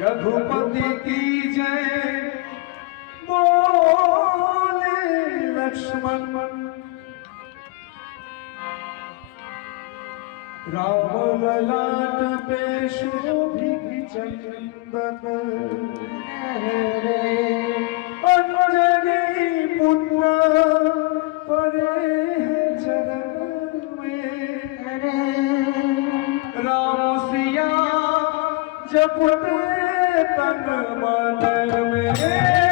रघुपति की जय। बोले लक्ष्मण। राम ललाट पे शोभित चंदन। परे चरण में। राम सिया जपते तन मन में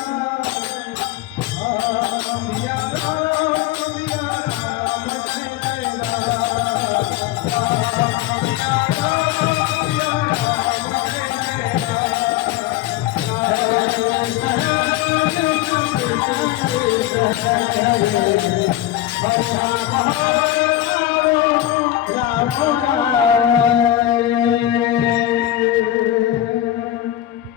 राम राम